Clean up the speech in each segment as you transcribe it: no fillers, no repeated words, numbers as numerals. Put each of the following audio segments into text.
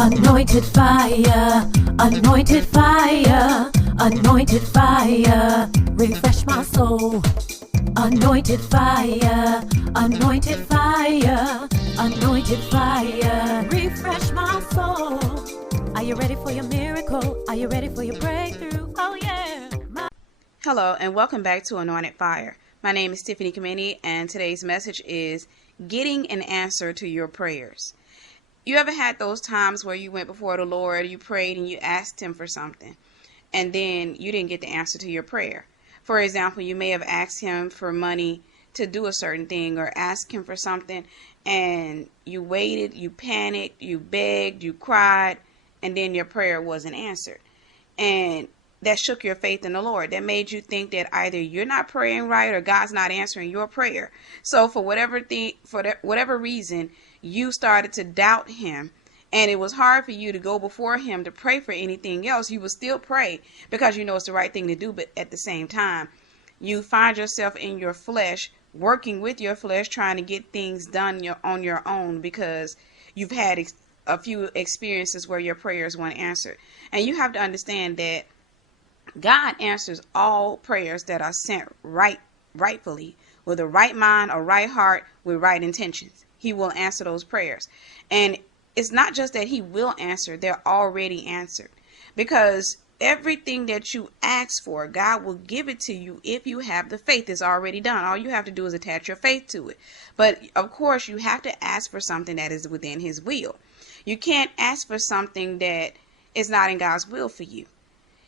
Anointed fire, anointed fire, anointed fire, refresh my soul. Anointed fire, anointed fire, anointed fire, refresh my soul. Are you ready for your miracle? Are you ready for your breakthrough? Oh yeah. Hello and welcome back to Anointed Fire. My name is Tiffany Kameni and today's message is getting an answer to your prayers. You ever had those times where you went before the Lord, you prayed and you asked Him for something, and then you didn't get the answer to your prayer? For example, you may have asked Him for money to do a certain thing, or asked Him for something, and you waited, you panicked, you begged, you cried, and then your prayer wasn't answered. And that shook your faith in the Lord. That made you think that either you're not praying right or God's not answering your prayer. So for whatever reason, you started to doubt Him, and it was hard for you to go before Him to pray for anything else. You will still pray because you know it's the right thing to do, but at the same time, you find yourself in your flesh, working with your flesh, trying to get things done on your own because you've had a few experiences where your prayers weren't answered. And you have to understand that God answers all prayers that are sent rightfully, with a right mind, a right heart, with right intentions. He will answer those prayers. And it's not just that He will answer, they're already answered. Because everything that you ask for, God will give it to you if you have the faith. It's already done. All you have to do is attach your faith to it. But of course, you have to ask for something that is within His will. You can't ask for something that is not in God's will for you.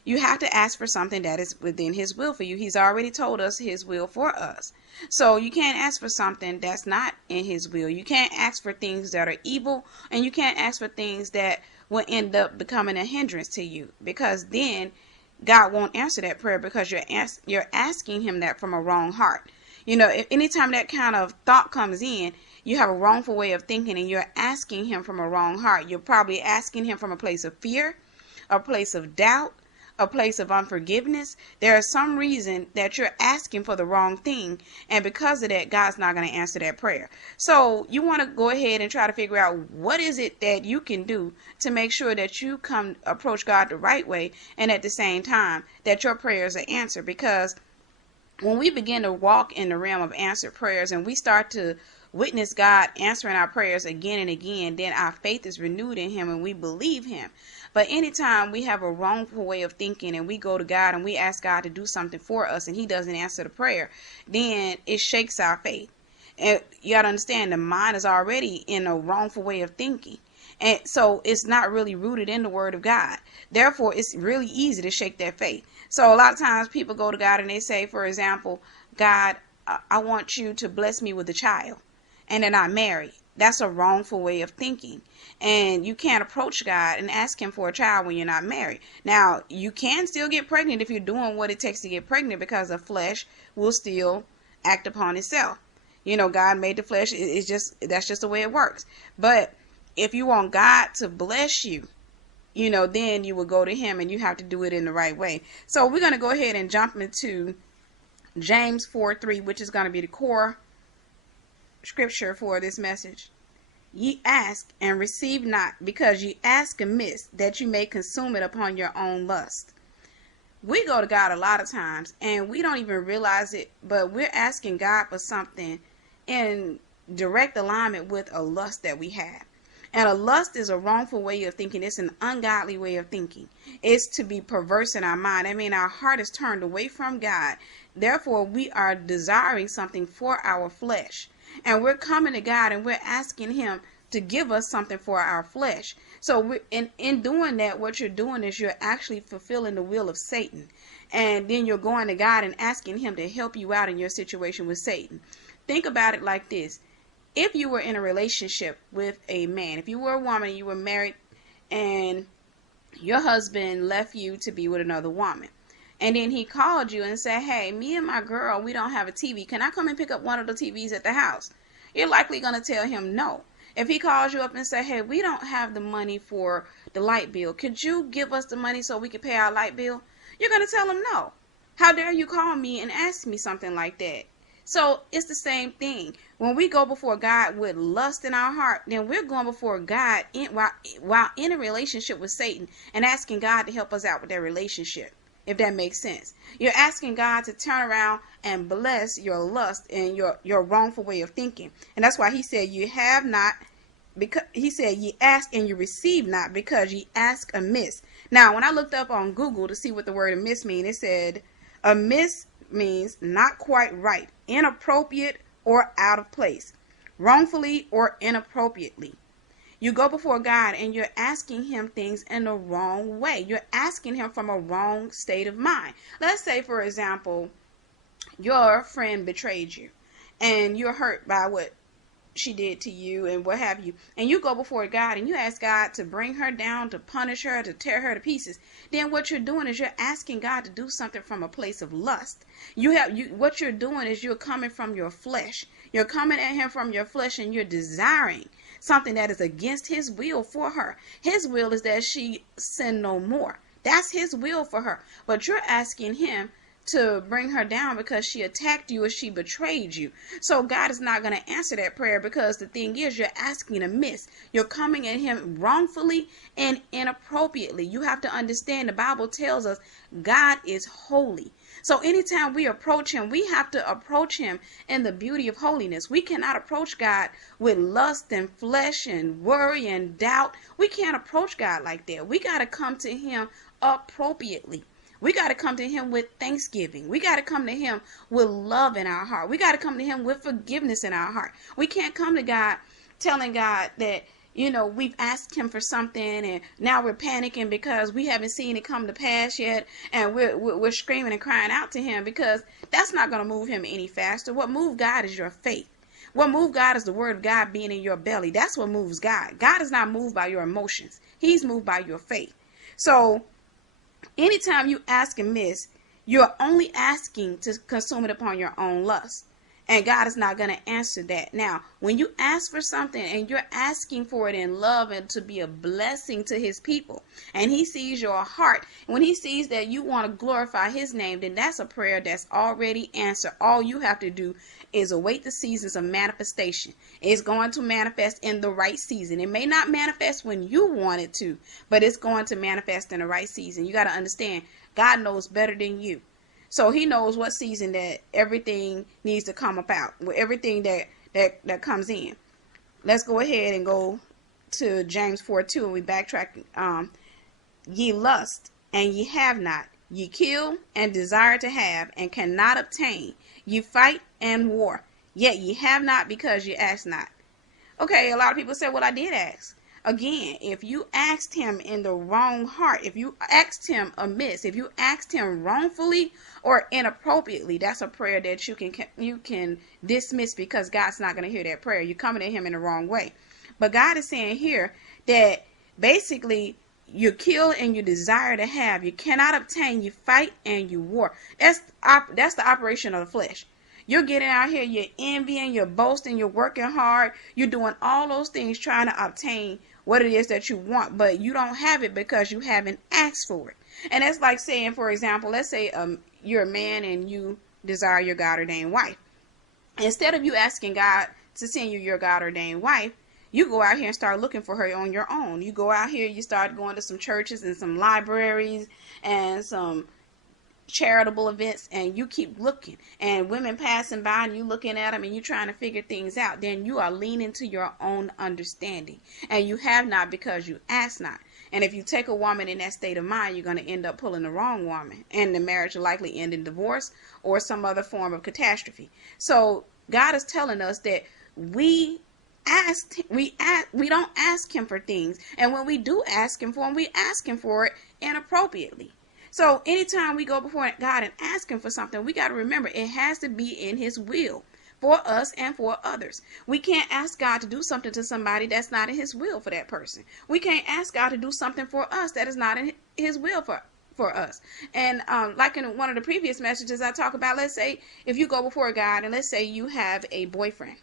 You have to ask for something that is within His will for you. He's already told us His will for us. So you can't ask for something that's not in His will. You can't ask for things that are evil, and you can't ask for things that will end up becoming a hindrance to you, because then God won't answer that prayer because you're asking Him that from a wrong heart. You know, if anytime that kind of thought comes in, you have a wrongful way of thinking and you're asking Him from a wrong heart. You're probably asking Him from a place of fear, a place of doubt, a place of unforgiveness. There is some reason that you're asking for the wrong thing, and because of that, God's not going to answer that prayer. So you want to go ahead and try to figure out what is it that you can do to make sure that you approach God the right way, and at the same time that your prayers are answered. Because when we begin to walk in the realm of answered prayers and we start to witness God answering our prayers again and again, then our faith is renewed in Him and we believe Him. But anytime we have a wrongful way of thinking and we go to God and we ask God to do something for us and He doesn't answer the prayer, then it shakes our faith. And you got to understand, the mind is already in a wrongful way of thinking. And so it's not really rooted in the Word of God. Therefore, it's really easy to shake that faith. So a lot of times people go to God and they say, for example, God, I want you to bless me with a child. And they're not married. That's a wrongful way of thinking. And you can't approach God and ask Him for a child when you're not married. Now, you can still get pregnant if you're doing what it takes to get pregnant, because the flesh will still act upon itself. You know, God made the flesh. That's just the way it works. But if you want God to bless you, you know, then you will go to Him, and you have to do it in the right way. So we're going to go ahead and jump into James 4:3, which is going to be the core scripture for this message. Ye ask and receive not, because ye ask amiss, that you may consume it upon your own lust. We go to God a lot of times and we don't even realize it, but we're asking God for something in direct alignment with a lust that we have. And a lust is a wrongful way of thinking. It's an ungodly way of thinking. It's to be perverse in our mind. I mean, our heart is turned away from God. Therefore, we are desiring something for our flesh. And we're coming to God and we're asking Him to give us something for our flesh. So in doing that, what you're doing is you're actually fulfilling the will of Satan. And then you're going to God and asking Him to help you out in your situation with Satan. Think about it like this. If you were in a relationship with a man, if you were a woman, you were married, and your husband left you to be with another woman. And then he called you and said, hey, me and my girl, we don't have a TV. Can I come and pick up one of the TVs at the house? You're likely going to tell him no. If he calls you up and say, hey, we don't have the money for the light bill. Could you give us the money so we can pay our light bill? You're going to tell him no. How dare you call me and ask me something like that? So it's the same thing. When we go before God with lust in our heart, then we're going before God while in a relationship with Satan and asking God to help us out with that relationship, if that makes sense. You're asking God to turn around and bless your lust and your wrongful way of thinking. And that's why he said you have not, because he said ye ask and you receive not, because ye ask amiss. Now, when I looked up on Google to see what the word amiss means, it said amiss means not quite right, inappropriate, or out of place, wrongfully or inappropriately. You go before God and you're asking him things in the wrong way. You're asking him from a wrong state of mind. Let's say, for example, your friend betrayed you and you're hurt by what she did to you and what have you, and you go before God and you ask God to bring her down, to punish her, to tear her to pieces. Then what you're doing is you're asking God to do something from a place of lust. What you're doing is you're coming from your flesh. You're coming at him from your flesh and you're desiring something that is against his will for her. His will is that she sin no more. That's his will for her. But you're asking him to bring her down because she attacked you or she betrayed you. So God is not going to answer that prayer, because the thing is, you're asking amiss. You're coming at him wrongfully and inappropriately. You have to understand, the Bible tells us God is holy. So anytime we approach him, we have to approach him in the beauty of holiness. We cannot approach God with lust and flesh and worry and doubt. We can't approach God like that. We got to come to him appropriately. We got to come to him with thanksgiving. We got to come to him with love in our heart. We got to come to him with forgiveness in our heart. We can't come to God telling God that, we've asked him for something and now we're panicking because we haven't seen it come to pass yet, and we're screaming and crying out to him, because that's not going to move him any faster. What moves God is your faith. What moves God is the word of God being in your belly. That's what moves God. God is not moved by your emotions. He's moved by your faith. So anytime you ask amiss, you're only asking to consume it upon your own lust. And God is not going to answer that. Now, when you ask for something and you're asking for it in love and to be a blessing to his people, and he sees your heart, when he sees that you want to glorify his name, then that's a prayer that's already answered. All you have to do is await the seasons of manifestation. It's going to manifest in the right season. It may not manifest when you want it to, but it's going to manifest in the right season. You got to understand, God knows better than you. So he knows what season that everything needs to come about, with everything that comes in. Let's go ahead and go to James 4:2, and we backtrack. Ye lust, and ye have not. Ye kill, and desire to have, and cannot obtain. Ye fight and war, yet ye have not, because ye ask not. Okay, a lot of people say, well, I did ask. Again, if you asked him in the wrong heart, if you asked him amiss, if you asked him wrongfully or inappropriately, that's a prayer that you can dismiss, because God's not going to hear that prayer. You're coming at him in the wrong way. But God is saying here that basically you kill and you desire to have, you cannot obtain, you fight and you war. That's the operation of the flesh. You're getting out here, you're envying, you're boasting, you're working hard, you're doing all those things trying to obtain what it is that you want, but you don't have it because you haven't asked for it. And that's like saying, for example, let's say you're a man and you desire your God-ordained wife. Instead of you asking God to send you your God-ordained wife, you go out here and start looking for her on your own. You go out here, you start going to some churches and some libraries and some charitable events, and you keep looking, and women passing by and you looking at them and you trying to figure things out. Then you are leaning to your own understanding, and you have not because you ask not. And if you take a woman in that state of mind, you're going to end up pulling the wrong woman, and the marriage will likely end in divorce or some other form of catastrophe. So God is telling us that we don't ask him for things, and when we do ask him for them, we ask him for it inappropriately. So anytime we go before God and ask him for something, we got to remember it has to be in his will for us and for others. We can't ask God to do something to somebody that's not in his will for that person. We can't ask God to do something for us that is not in his will for us. And like in one of the previous messages I talk about, let's say if you go before God and let's say you have a boyfriend.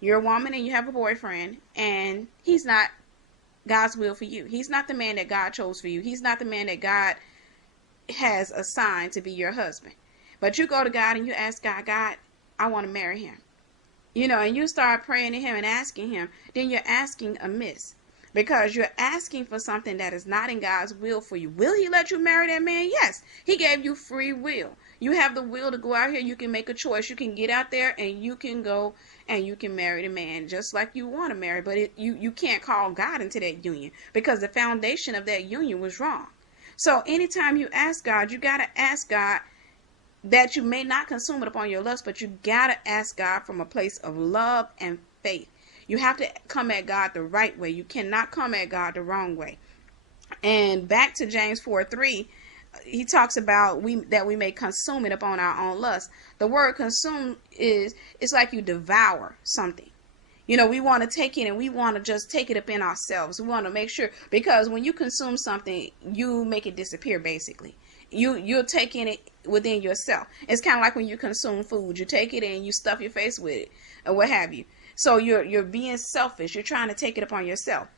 You're a woman and you have a boyfriend, and he's not God's will for you. He's not the man that God chose for you. He's not the man that God has assigned to be your husband. But you go to God and you ask God, God, I want to marry him. and you start praying to him and asking him, then you're asking amiss. Because you're asking for something that is not in God's will for you. Will he let you marry that man? Yes. He gave you free will. You have the will to go out here. You can make a choice. You can get out there and you can go and you can marry the man just like you want to marry. But you can't call God into that union because the foundation of that union was wrong. So anytime you ask God, you got to ask God that you may not consume it upon your lust, but you got to ask God from a place of love and faith. You have to come at God the right way. You cannot come at God the wrong way. And back to James 4:3, he talks about that we may consume it upon our own lust. The word consume it's like you devour something. We want to take it and we want to just take it up in ourselves. We want to make sure, because when you consume something, you make it disappear basically. You're taking it within yourself. It's kind of like when you consume food. You take it and you stuff your face with it or what have you. So you're being selfish. You're trying to take it upon yourself.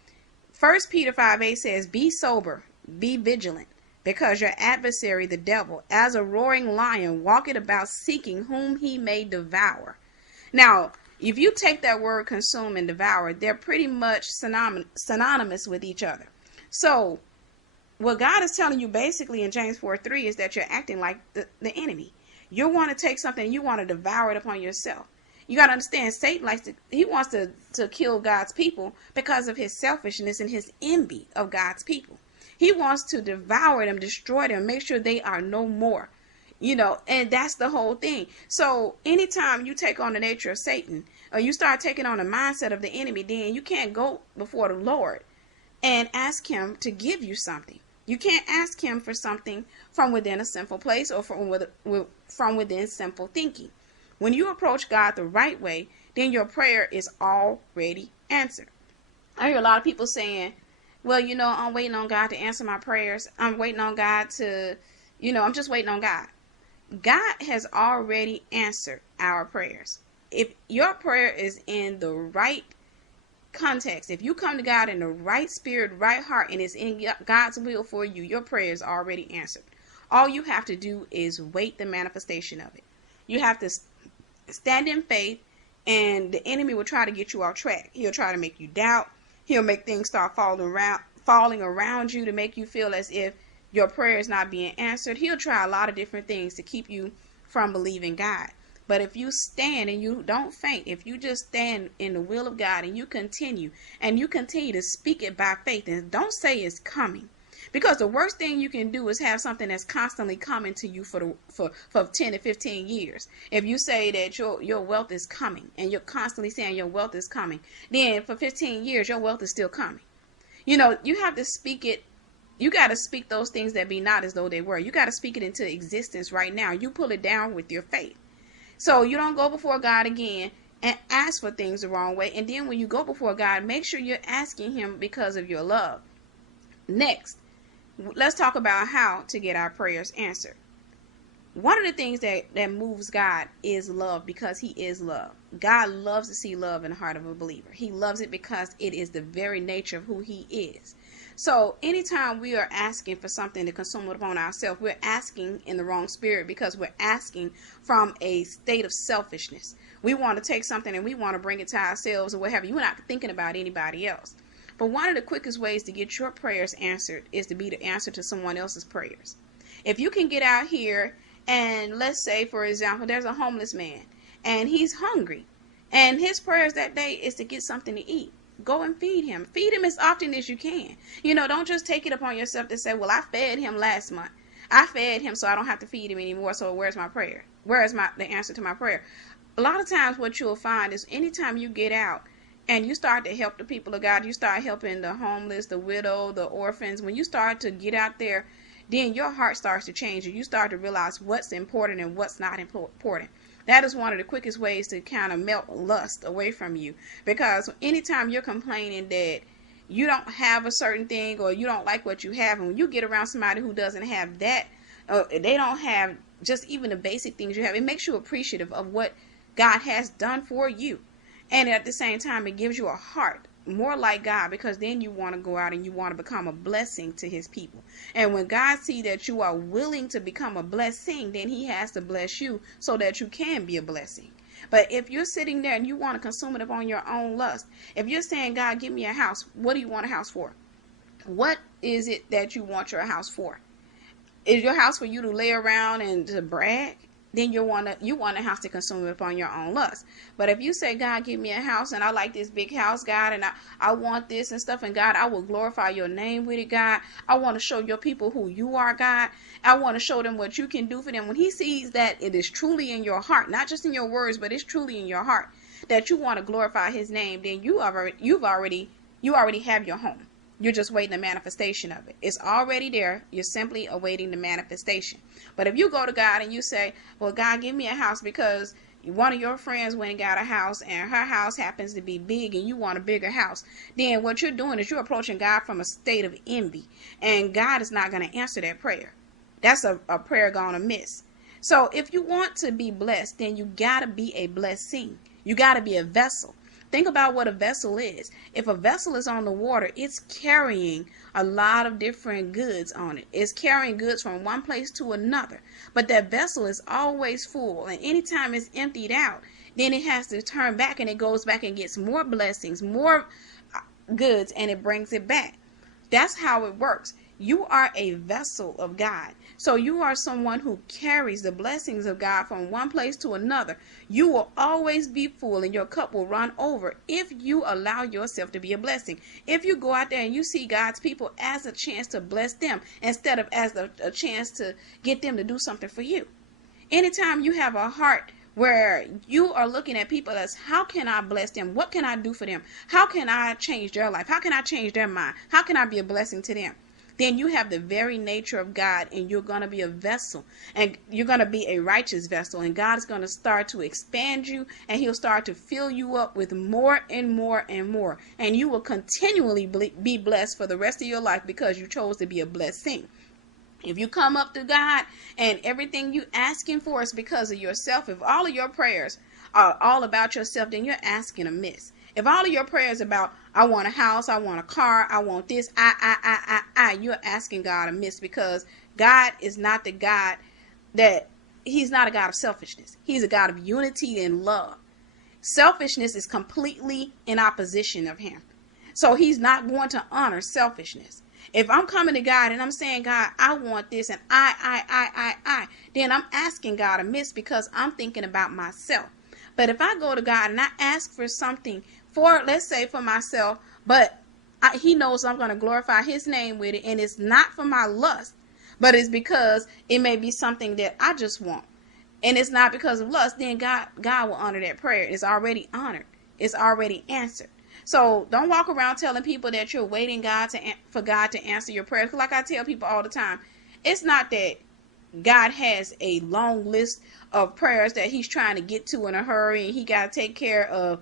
1 Peter 5:8 says, be sober, be vigilant, because your adversary, the devil, as a roaring lion, walketh about seeking whom he may devour. Now, if you take that word consume and devour, they're pretty much synonymous with each other. So what God is telling you basically in James 4:3 is that you're acting like the enemy. You want to take something and you want to devour it upon yourself. You got to understand, Satan he wants to kill God's people because of his selfishness and his envy of God's people. He wants to devour them, destroy them, make sure they are no more. And that's the whole thing. So anytime you take on the nature of Satan, or you start taking on the mindset of the enemy, then you can't go before the Lord and ask him to give you something. You can't ask him for something from within a sinful place or from within sinful thinking. When you approach God the right way, then your prayer is already answered. I hear a lot of people saying, well, I'm waiting on God to answer my prayers. I'm waiting on God to, I'm just waiting on God. God has already answered our prayers. If your prayer is in the right context, if you come to God in the right spirit, right heart, and it's in God's will for you, your prayer is already answered. All you have to do is wait the manifestation of it. You have to stand in faith, and the enemy will try to get you off track. He'll try to make you doubt. He'll make things start falling around you to make you feel as if your prayer is not being answered. He'll try a lot of different things to keep you from believing God. But if you stand and you don't faint, if you just stand in the will of God and you continue to speak it by faith, and don't say it's coming. Because the worst thing you can do is have something that's constantly coming to you for 10 to 15 years. If you say that your wealth is coming and you're constantly saying your wealth is coming, then for 15 years your wealth is still coming. You have to speak it. You got to speak those things that be not as though they were. You got to speak it into existence right now. You pull it down with your faith. So you don't go before God again and ask for things the wrong way. And then when you go before God, make sure you're asking him because of your love. Next, let's talk about how to get our prayers answered. One of the things that moves God is love, because he is love. God loves to see love in the heart of a believer. He loves it because it is the very nature of who he is. So anytime we are asking for something to consume it upon ourselves, we're asking in the wrong spirit, because we're asking from a state of selfishness. We want to take something and we want to bring it to ourselves or whatever. You're not thinking about anybody else. But one of the quickest ways to get your prayers answered is to be the answer to someone else's prayers. If you can get out here and let's say, for example, there's a homeless man and he's hungry and his prayers that day is to get something to eat. Go and feed him. Feed him as often as you can. Don't just take it upon yourself to say, well, I fed him last month. I fed him, so I don't have to feed him anymore. So where's my prayer? Where's the answer to my prayer? A lot of times what you'll find is anytime you get out and you start to help the people of God, you start helping the homeless, the widow, the orphans. When you start to get out there, then your heart starts to change and you start to realize what's important and what's not important. That is one of the quickest ways to kind of melt lust away from you. Because anytime you're complaining that you don't have a certain thing or you don't like what you have, and when you get around somebody who doesn't have that, they don't have just even the basic things you have, it makes you appreciative of what God has done for you. And at the same time, it gives you a heart more like God, because then you want to go out and you want to become a blessing to his people. And when God sees that you are willing to become a blessing, then he has to bless you so that you can be a blessing. But if you're sitting there and you want to consume it upon your own lust, if you're saying, God, give me a house, what do you want a house for? What is it that you want your house for? Is your house for you to lay around and to brag? Then you want a house to consume it upon your own lust. But if you say, God, give me a house, and I like this big house, God, and I want this and stuff, and God, I will glorify your name with it, God. I want to show your people who you are, God. I want to show them what you can do for them. When he sees that it is truly in your heart, not just in your words, but it's truly in your heart, that you want to glorify his name, then you already have your home. You're just waiting the manifestation of it. It's already there. You're simply awaiting the manifestation. But if you go to God and you say, well, God, give me a house because one of your friends went and got a house and her house happens to be big and you want a bigger house, then what you're doing is you're approaching God from a state of envy. And God is not going to answer that prayer. That's a prayer gone amiss. So if you want to be blessed, then you got to be a blessing. You got to be a vessel. Think about what a vessel is. If a vessel is on the water, it's carrying a lot of different goods on it. It's carrying goods from one place to another. But that vessel is always full. And anytime it's emptied out, then it has to turn back and it goes back and gets more blessings, more goods, and it brings it back. That's how it works. You are a vessel of God. So you are someone who carries the blessings of God from one place to another. You will always be full and your cup will run over if you allow yourself to be a blessing. If you go out there and you see God's people as a chance to bless them instead of as a chance to get them to do something for you. Anytime you have a heart where you are looking at people as, how can I bless them? What can I do for them? How can I change their life? How can I change their mind? How can I be a blessing to them? Then you have the very nature of God and you're going to be a vessel and you're going to be a righteous vessel, and God is going to start to expand you and he'll start to fill you up with more and more and more, and you will continually be blessed for the rest of your life because you chose to be a blessing. If you come up to God and everything you asking for is because of yourself, if all of your prayers are all about yourself, then you're asking amiss. If all of your prayers about, I want a house, I want a car, I want this, you're asking God amiss, because God is not the God he's not a God of selfishness. He's a God of unity and love. Selfishness is completely in opposition of him. So he's not going to honor selfishness. If I'm coming to God and I'm saying, God, I want this and then I'm asking God amiss because I'm thinking about myself. But if I go to God and I ask for something for, let's say, for myself, but he knows I'm going to glorify his name with it, and it's not for my lust, but it's because it may be something that I just want, and it's not because of lust, then God will honor that prayer. It's already honored. It's already answered. So don't walk around telling people that you're waiting for God to answer your prayers. Like I tell people all the time, it's not that God has a long list of prayers that he's trying to get to in a hurry, and he got to take care of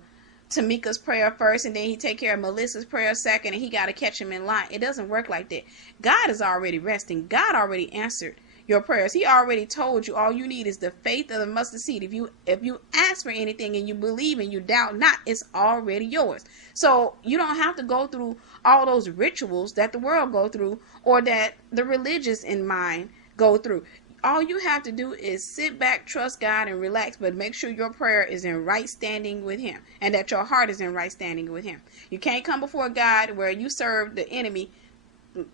Tamika's prayer first, and then he take care of Melissa's prayer second, and he got to catch him in line. It doesn't work like that. God is already resting. God already answered your prayers. He already told you all you need is the faith of the mustard seed. If you ask for anything and you believe and you doubt not, it's already yours. So you don't have to go through all those rituals that the world go through or that the religious in mind go through. All you have to do is sit back, trust God, and relax, but make sure your prayer is in right standing with him and that your heart is in right standing with him. You can't come before God where you serve the enemy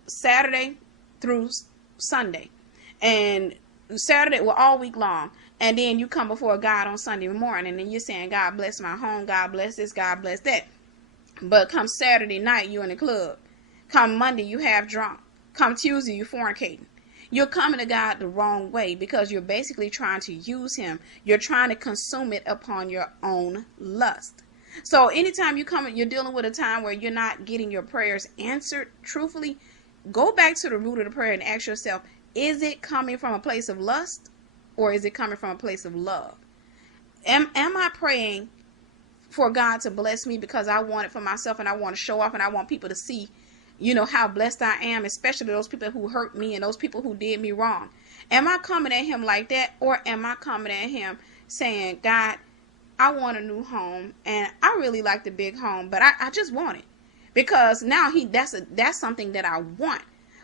Saturday through Sunday, and Saturday, well, all week long, and then you come before God on Sunday morning and you're saying, God bless my home, God bless this, God bless that. But come Saturday night, you're in the club. Come Monday, you half drunk. Come Tuesday, you fornicating. You're coming to God the wrong way because you're basically trying to use him. You're trying to consume it upon your own lust. So anytime you're dealing with a time where you're not getting your prayers answered truthfully, go back to the root of the prayer and ask yourself, is it coming from a place of lust or is it coming from a place of love? Am I praying for God to bless me because I want it for myself and I want to show off and I want people to see, how blessed I am, especially those people who hurt me and those people who did me wrong? Am I coming at him like that, or am I coming at him saying, God, I want a new home and I really like the big home, but I just want it because now that's something that I want,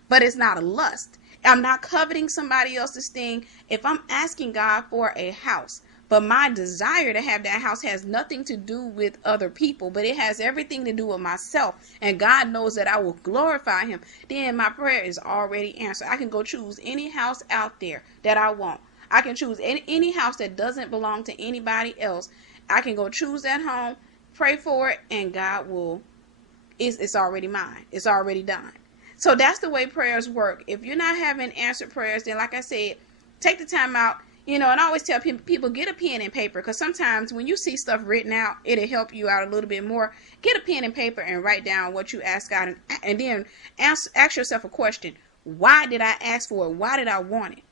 but it's not a lust. I'm not coveting somebody else's thing. If I'm asking God for a house, But my desire to have that house has nothing to do with other people, but it has everything to do with myself. And God knows that I will glorify him. Then my prayer is already answered. I can go choose any house out there that I want. I can choose any house that doesn't belong to anybody else. I can go choose that home, pray for it, and God will, it's already mine. It's already done. So that's the way prayers work. If you're not having answered prayers, then like I said, take the time out. And I always tell people, get a pen and paper, because sometimes when you see stuff written out, it'll help you out a little bit more. Get a pen and paper and write down what you ask God, and then ask yourself a question. Why did I ask for it? Why did I want it?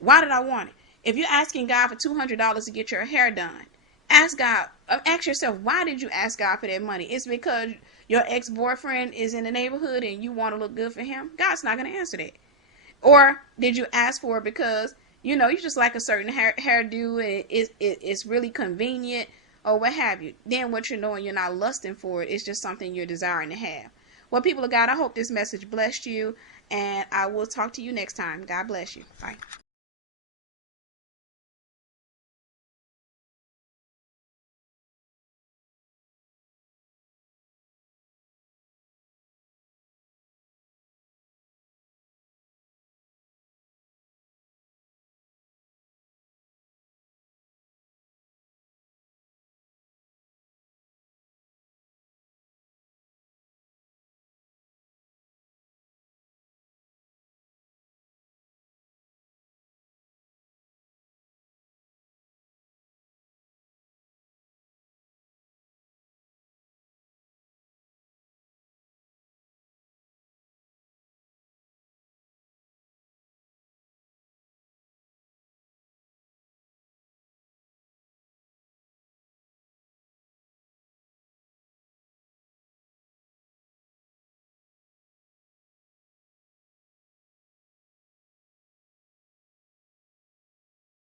Why did I want it? If you're asking God for $200 to get your hair done, ask yourself, why did you ask God for that money? It's because your ex-boyfriend is in the neighborhood and you want to look good for him? God's not going to answer that. Or did you ask for it because you just like a certain hairdo and it's really convenient, or what have you? Then what you're knowing, you're not lusting for it. It's just something you're desiring to have. Well, people of God, I hope this message blessed you, and I will talk to you next time. God bless you. Bye.